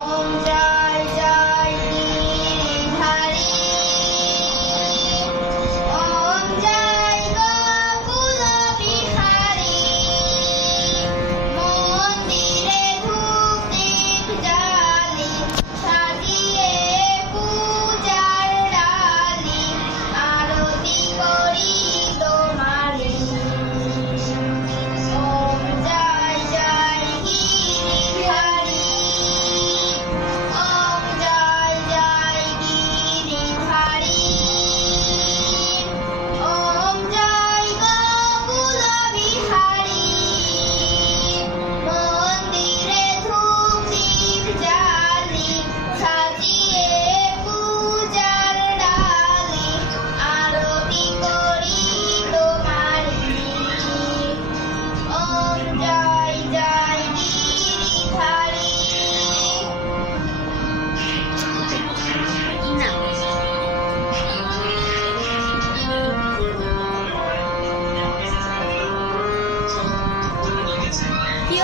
我在。কি